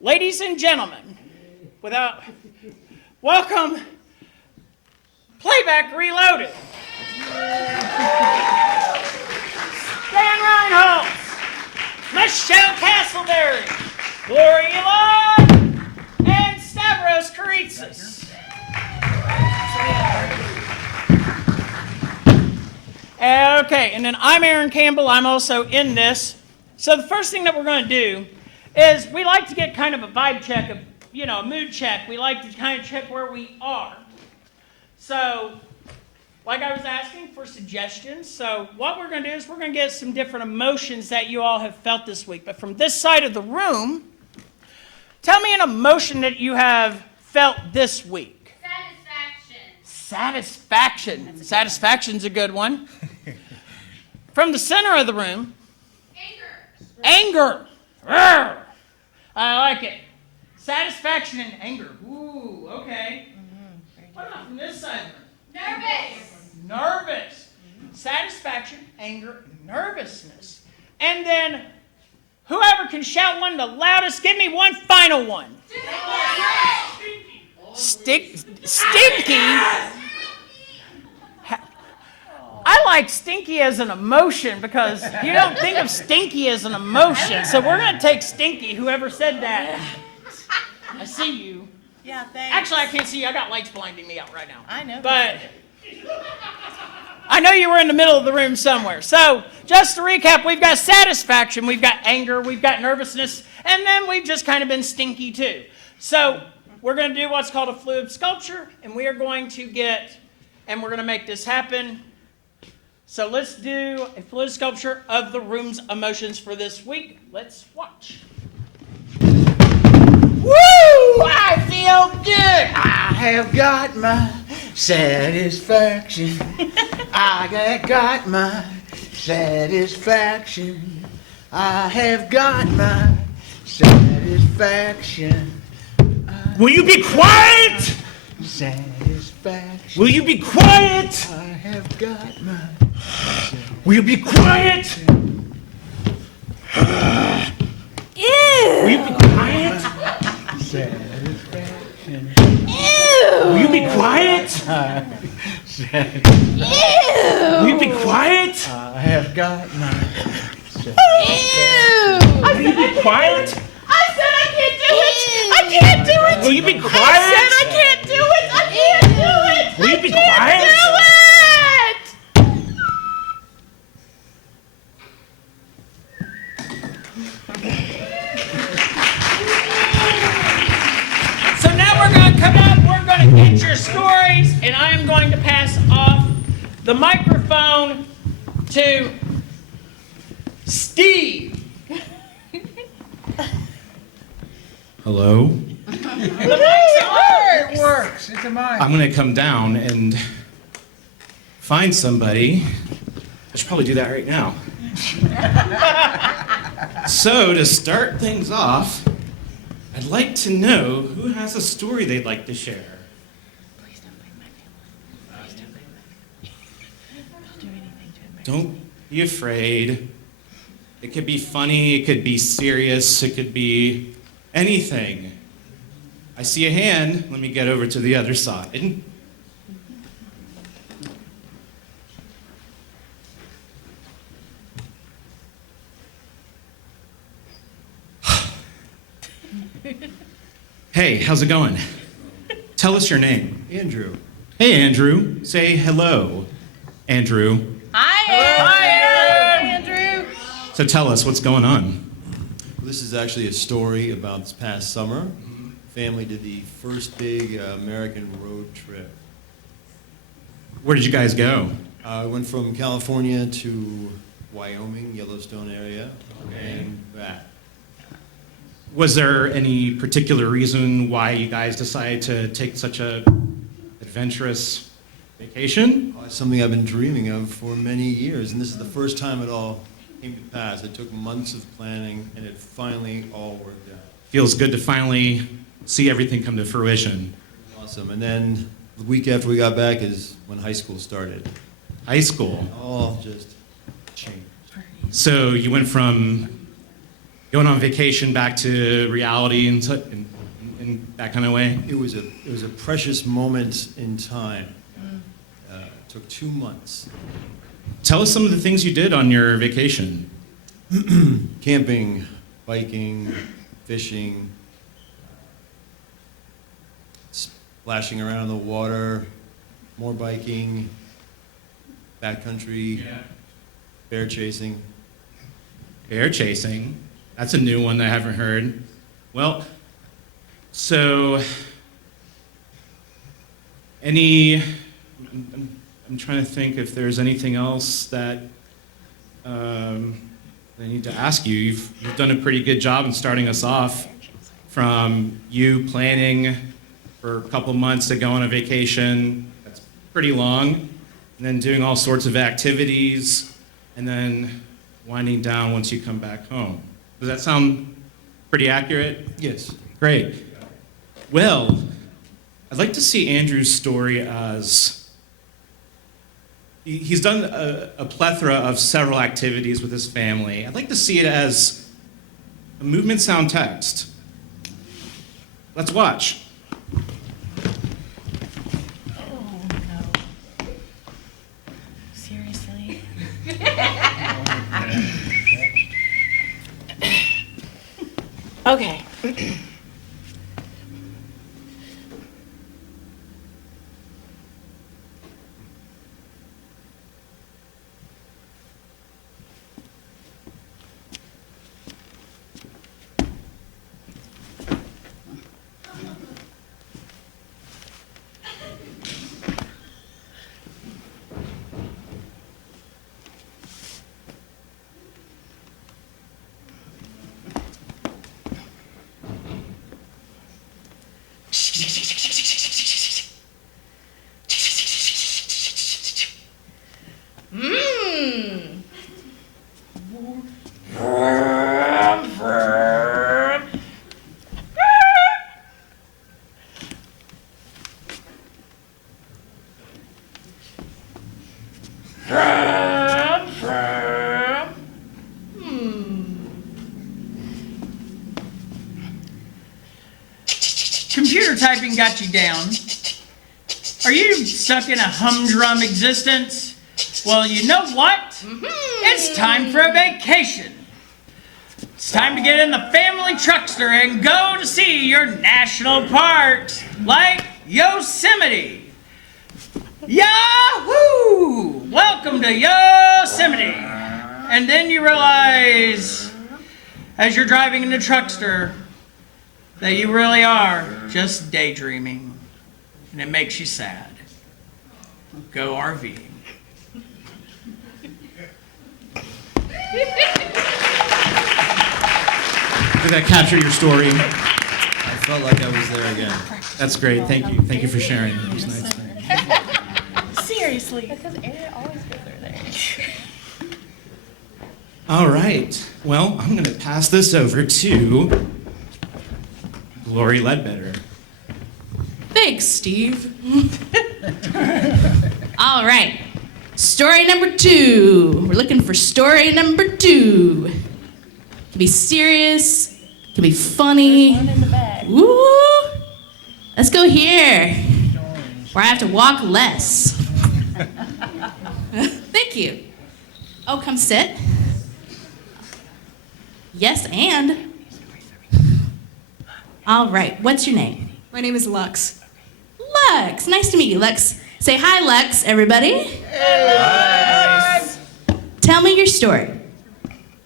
Ladies and gentlemen, welcome Playback Reloaded. Dan Reinholz, Michelle Castleberry, Gloria Love, and Stavros Keritsis. Okay, and then I'm Aaron Campbell. I'm also in this. So the first thing that we're going to do is we like to get kind of a vibe check, a mood check. We like to kind of check where we are. So, like I was asking for suggestions, so what we're going to do is we're going to get some different emotions that you all have felt this week. But from this side of the room, tell me an emotion that you have felt this week. Satisfaction. Satisfaction's a good one. From the center of the room. Anger. Anger. I like it. Satisfaction and anger. Ooh, okay. What about from this side of the room? Nervous. Satisfaction, anger, nervousness. And then whoever can shout one the loudest, give me one final one. Stinky. I like stinky as an emotion because you don't think of stinky as an emotion. So we're going to take stinky, whoever said that. I see you. Yeah, thanks. Actually, I can't see you. I got lights blinding me out right now. I know. But I know you were in the middle of the room somewhere. So just to recap, we've got satisfaction, we've got anger, we've got nervousness, and then we've just kind of been stinky too. So we're going to do what's called a fluid sculpture, and we are going to we're going to make this happen. So let's do a fluid sculpture of the room's emotions for this week. Let's watch. Woo! I feel good. I have got my satisfaction. I got my satisfaction. I have got my satisfaction. Will you be quiet? Satisfaction. Will you be quiet? I have got my satisfaction. Will you be quiet? Will you be quiet? Satisfaction. Will you be quiet? Will you be quiet? I have got my satisfaction. Will you be quiet? I said I can't do it. I can't do it. Will you be quiet? I said I can't do it. I can't do it. Will you be I can't quiet? do it. So now we're going to come up, we're going to get your stories, and I am going to pass off the microphone to Steve. Hello? The mic's on. It works. It's a mic. I'm going to come down and find somebody. I should probably do that right now. So, to start things off, I'd like to know who has a story they'd like to share. Please don't bring my family. Please don't bring my family. Don't do anything to embarrass Don't be afraid. It could be funny, it could be serious, it could be anything. I see a hand. Let me get over to the other side. Hey, how's it going? Tell us your name. Andrew. Hey, Andrew. Say hello, Andrew. Hi, Andrew. So tell us what's going on. Well, this is actually a story about this past summer. Family did the first big American road trip. Where did you guys go? I went from California to Wyoming, Yellowstone area, and back. Was there any particular reason why you guys decided to take such a adventurous vacation? It's something I've been dreaming of for many years, and this is the first time it all came to pass. It took months of planning, and it finally all worked out. Feels good to finally see everything come to fruition. Awesome. And then The week after we got back is when high school started. High school. All just changed. So you went from going on vacation back to reality in that kind of way? It was a precious moment in time. It took 2 months. Tell us some of the things you did on your vacation. Camping, biking, fishing, splashing around in the water, more biking, backcountry, bear chasing. Bear chasing. That's a new one that I haven't heard. Well, so I'm trying to think if there's anything else that I need to ask you. You've done a pretty good job in starting us off, from you planning for a couple months to go on a vacation. That's pretty long. And then doing all sorts of activities, and then winding down once you come back home. Does that sound pretty accurate? Yes. Great. Well, I'd like to see Andrew's story as he's done a plethora of several activities with his family. I'd like to see it as a movement, sound, text. Let's watch. Oh, no. Seriously? Okay. Computer typing got you down. Are you stuck in a humdrum existence? Well, you know what? It's time for a vacation. It's time to get in the family truckster and go to see your national parks, like Yosemite. Yahoo! Welcome to Yosemite. And then you realize, as you're driving in the truckster, that you really are just daydreaming, and it makes you sad. Go RVing. Did that capture your story? I felt like I was there again. That's great. Thank you. Thank you for sharing. It was nice. Seriously? Because Aaron always goes there. All right. Well, I'm going to pass this over to Lori Ledbetter. Thanks, Steve. All right. Story number 2. We're looking for story number 2. It can be serious. It can be funny. One in the back. Woo! Let's go here, where I have to walk less. Thank you. Oh, come sit. Yes, and. All right. What's your name? My name is Lux. Lux. Nice to meet you, Lux. Say hi, Lux, everybody. Lux! Tell me your story.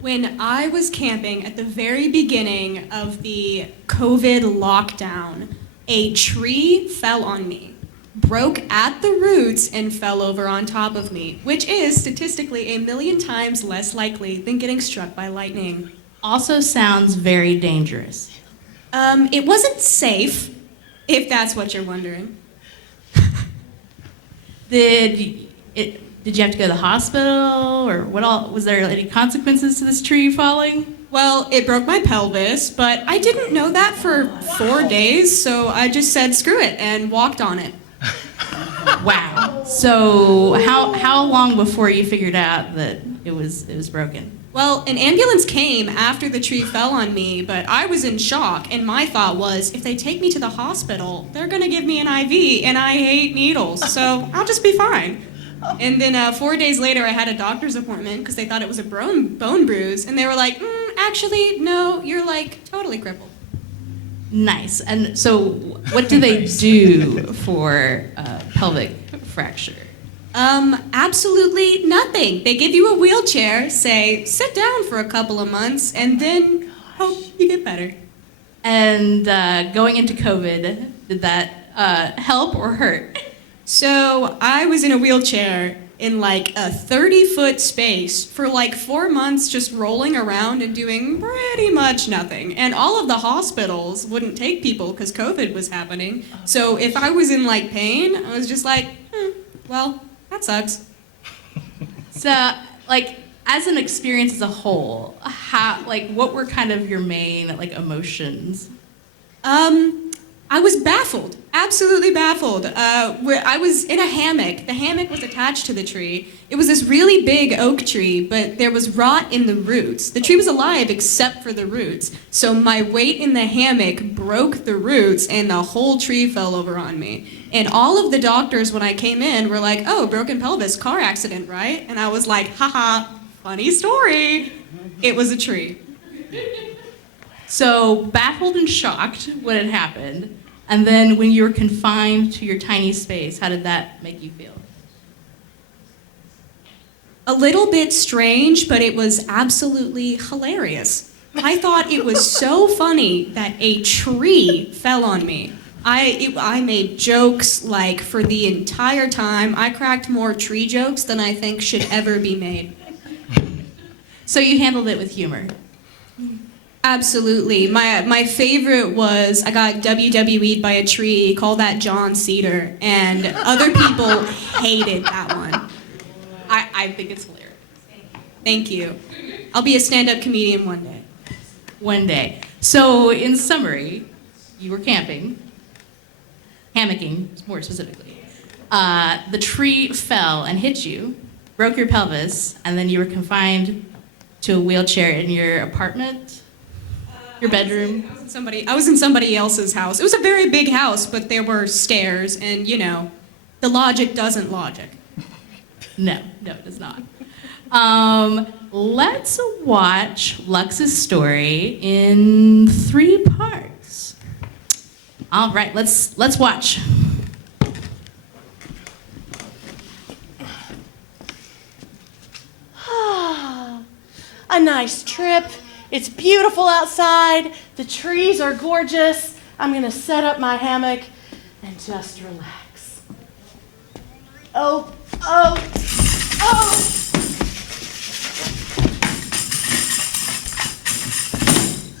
When I was camping at the very beginning of the COVID lockdown, a tree fell on me, broke at the roots, and fell over on top of me, which is statistically 1,000,000 times less likely than getting struck by lightning. Also sounds very dangerous. It wasn't safe, if that's what you're wondering. Did you have to go to the hospital, or what all? Was there any consequences to this tree falling? Well, it broke my pelvis, but I didn't know that for 4 days, so I just said screw it and walked on it. Wow. So how long before you figured out that it was broken? Well, an ambulance came after the tree fell on me, but I was in shock, and my thought was, if they take me to the hospital, they're gonna give me an IV, and I hate needles, so I'll just be fine. And then 4 days later, I had a doctor's appointment because they thought it was a bone bruise, and they were like, actually, no, you're like totally crippled. Nice. And so what do they do for pelvic fracture? Absolutely nothing. They give you a wheelchair, say, sit down for a couple of months, and then hope you get better. And going into COVID, did that help or hurt? So I was in a wheelchair in like a 30-foot space for like 4 months, just rolling around and doing pretty much nothing. And all of the hospitals wouldn't take people because COVID was happening. So if I was in like pain, I was just like, well, that sucks. So, like, as an experience as a whole, what were kind of your main emotions? I was baffled, absolutely baffled. I was in a hammock. The hammock was attached to the tree. It was this really big oak tree, but there was rot in the roots. The tree was alive except for the roots. So my weight in the hammock broke the roots, and the whole tree fell over on me. And all of the doctors, when I came in, were like, oh, broken pelvis, car accident, right? And I was like, haha, funny story. It was a tree. So, baffled and shocked when it happened, and then when you were confined to your tiny space, how did that make you feel? A little bit strange, but it was absolutely hilarious. I thought it was so funny that a tree fell on me. I made jokes like for the entire time. I cracked more tree jokes than I think should ever be made. So you handled it with humor. Absolutely. My favorite was I got WWE'd by a tree, call that John Cedar, and other people hated that one. I think it's hilarious. Thank you. I'll be a stand-up comedian one day. One day. So, in summary, you were camping, hammocking more specifically. The tree fell and hit you, broke your pelvis, and then you were confined to a wheelchair in your apartment, your bedroom. I was in somebody else's house. It was a very big house, but there were stairs, and the logic doesn't logic. No, it does not. Let's watch Lux's story in 3 parts. All right, let's watch. A nice trip. It's beautiful outside. The trees are gorgeous. I'm gonna set up my hammock and just relax. Oh.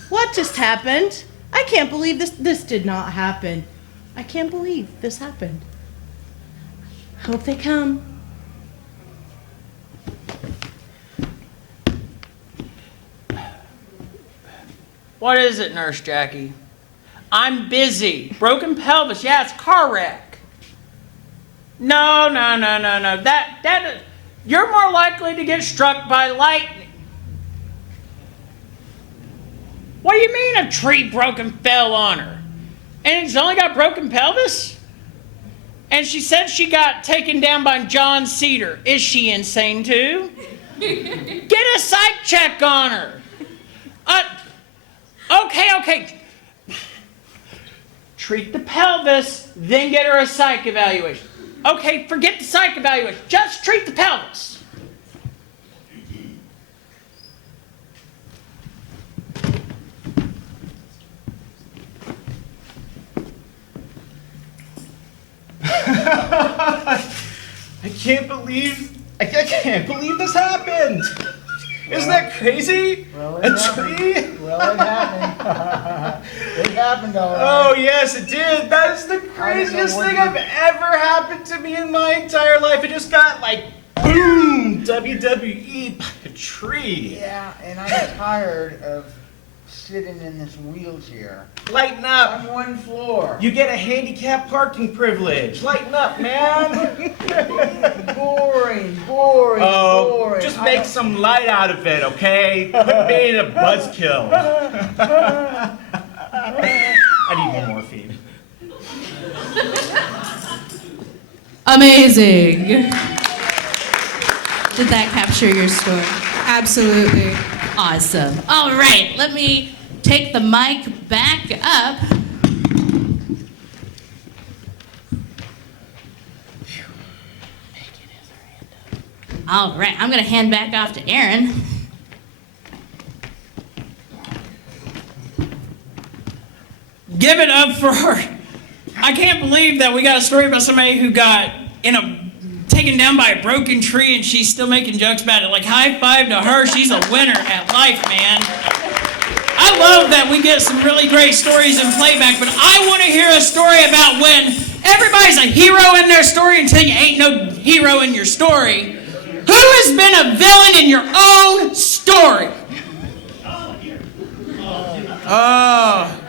What just happened? I can't believe this did not happen. I can't believe this happened. Hope they come. What is it, Nurse Jackie? I'm busy. Broken pelvis. Yeah, it's a car wreck. No. That you're more likely to get struck by lightning. What do you mean a tree broke and fell on her? And he's only got broken pelvis? And she said she got taken down by John Cedar. Is she insane too? Get a psych check on her. Okay. Treat the pelvis, then get her a psych evaluation. Okay, forget the psych evaluation. Just treat the pelvis. I can't believe this happened. Isn't that crazy? Well, a tree? Well, it happened. It happened all right. Oh, yes, it did. That is the craziest thing I've ever happened to me in my entire life. It just got boom, WWE by a tree. Yeah, and I'm tired of sitting in this wheelchair Lighten up. on one floor. You get a handicap parking privilege. Lighten up, man. Boring, boring, Oh, boring. just I make don't- some light out of it, okay? Quit being a buzzkill. I need more morphine. Amazing. Did that capture your story? Absolutely. Awesome. All right, let me take the mic back up. All right, I'm going to hand back off to Aaron. Give it up for her. I can't believe that we got a story about somebody who got taken down by a broken tree and she's still making jokes about it. Like, high five to her. She's a winner at life, man. I love that we get some really great stories in playback, but I want to hear a story about when everybody's a hero in their story until you ain't no hero in your story. Who has been a villain in your own story? Oh.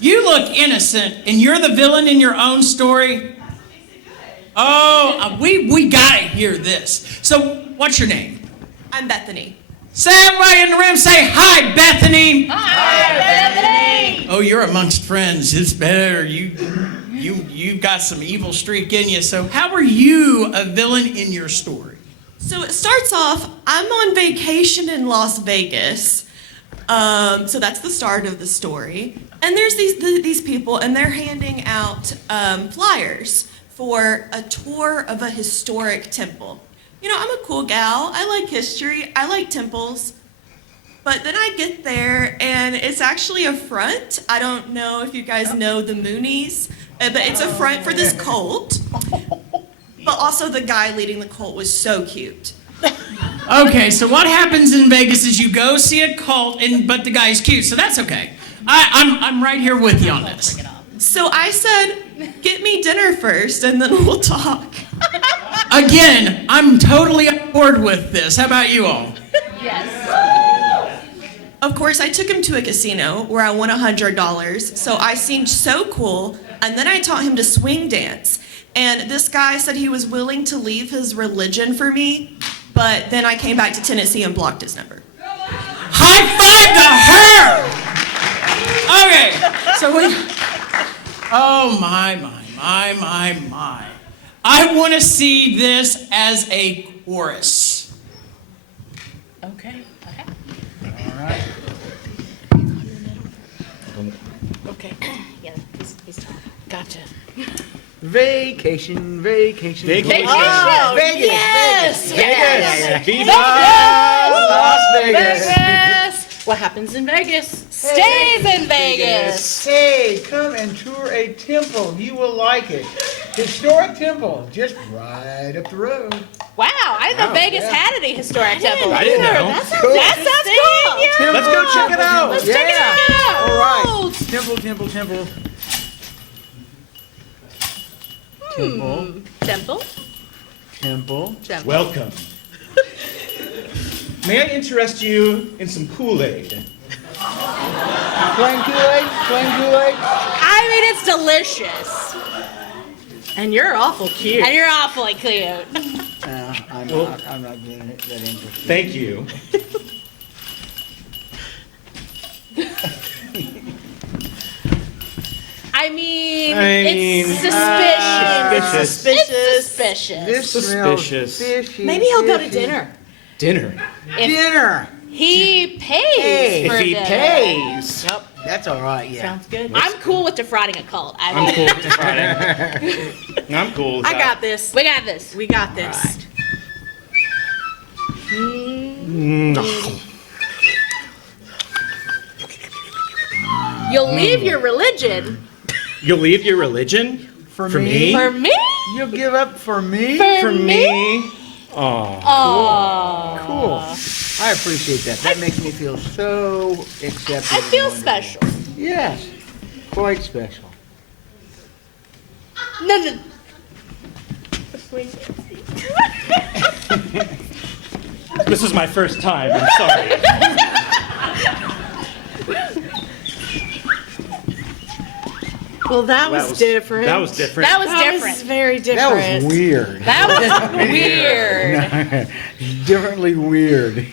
You look innocent, and you're the villain in your own story? Oh, we gotta hear this. So, what's your name? I'm Bethany. Say, everybody in the room, say, hi, Bethany. Hi, Bethany! Oh, you're amongst friends. It's better. You've got some evil streak in you. So, how are you a villain in your story? So it starts off, I'm on vacation in Las Vegas. So that's the start of the story. And there's these people, and they're handing out flyers for a tour of a historic temple. You know, I'm a cool gal. I like history. I like temples. But then I get there, and it's actually a front. I don't know if you guys know the Moonies, but it's a front for this cult. But also the guy leading the cult was so cute. Okay, so what happens in Vegas is you go see a cult, but the guy's cute, so that's okay. I'm right here with you on this. So I said, get me dinner first, and then we'll talk. Again, I'm totally on board with this. How about you all? Of course, I took him to a casino where I won $100, so I seemed so cool, and then I taught him to swing dance. And this guy said he was willing to leave his religion for me, but then I came back to Tennessee and blocked his number. High five to her! Okay, so oh my. I want to see this as a chorus. Okay. All right. Okay. Yeah, he's talking. Gotcha. Vacation, vacation. Vacation. Oh, Vegas. Yes! Vegas. Viva Las Vegas. Vegas! What happens in Vegas stays in Vegas. Hey, come and tour a temple. You will like it. Historic temple, just right up the road. Wow, I didn't know Vegas had any historic temple. I didn't know. That sounds cool. Yeah. Let's go check it out. Let's check it out. All right. Temple, temple, temple. Temple, Temple. temple. Welcome. May I interest you in some Kool-Aid? Plain Kool-Aid, plain Kool-Aid. I mean, it's delicious. And you're awful cute. And you're awfully cute. I'm not getting it that interested. Thank you. I mean, it's suspicious. suspicious. Suspicious. This Suspicious. smells fishy. Maybe he'll go to fishy. dinner. Dinner. Dinner. He pays Hey, for If he dinner. pays. Yep, that's all right. Yeah. Sounds good. I'm cool with defrauding a cult. I mean, I'm cool with defrauding. I'm cool with I that. got this. We got this. We got this. You'll leave your religion You'll leave your religion? For For me? me? for me. You'll give up for me? For me? Aw. Oh, Cool. I appreciate that. That makes me feel so accepted. I and feel wonderful. special. Yes, quite special. No. This is my first time. I'm sorry. Well, that was different. That was different. That was That different. was very That different. was weird. That was weird. Differently weird.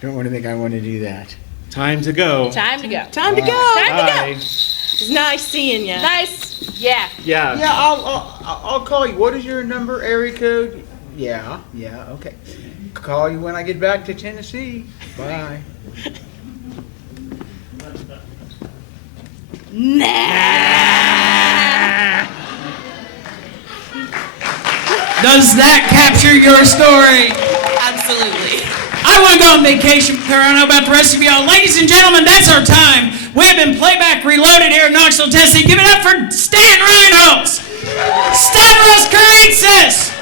Don't want to think I want to do that. Time to go. Time to go. Time to go. Time to go. Bye. It's nice seeing you. Nice. Yeah. Yeah. Yeah, I'll call you. What is your number, area code? Yeah, okay. Call you when I get back to Tennessee. Bye. Does that capture your story? Absolutely. I want to go on vacation with her. I don't know about the rest of y'all. Ladies and gentlemen, that's our time. We have been Playback Reloaded here in Knoxville, Tennessee. Give it up for Stan Reinholz, Stavros Keritsis,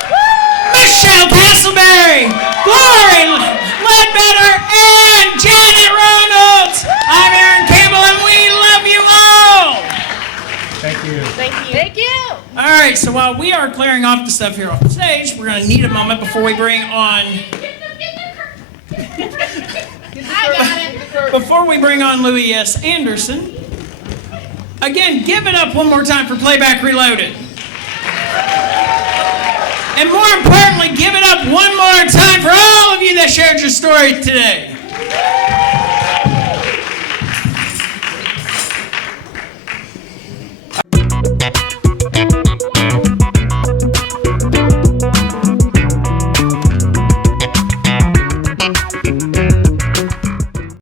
Michelle Castleberry, Glory Ledbetter, and Janet Reinholz. I'm Aaron Campbell, and we love you all. Thank you. Thank you. Thank you. All right, so while we are clearing off the stuff here off the stage, we're going to need a moment before we bring on... Before we bring on Louis S. Anderson, again, give it up one more time for Playback Reloaded. And more importantly, give it up one more time for all of you that shared your story today.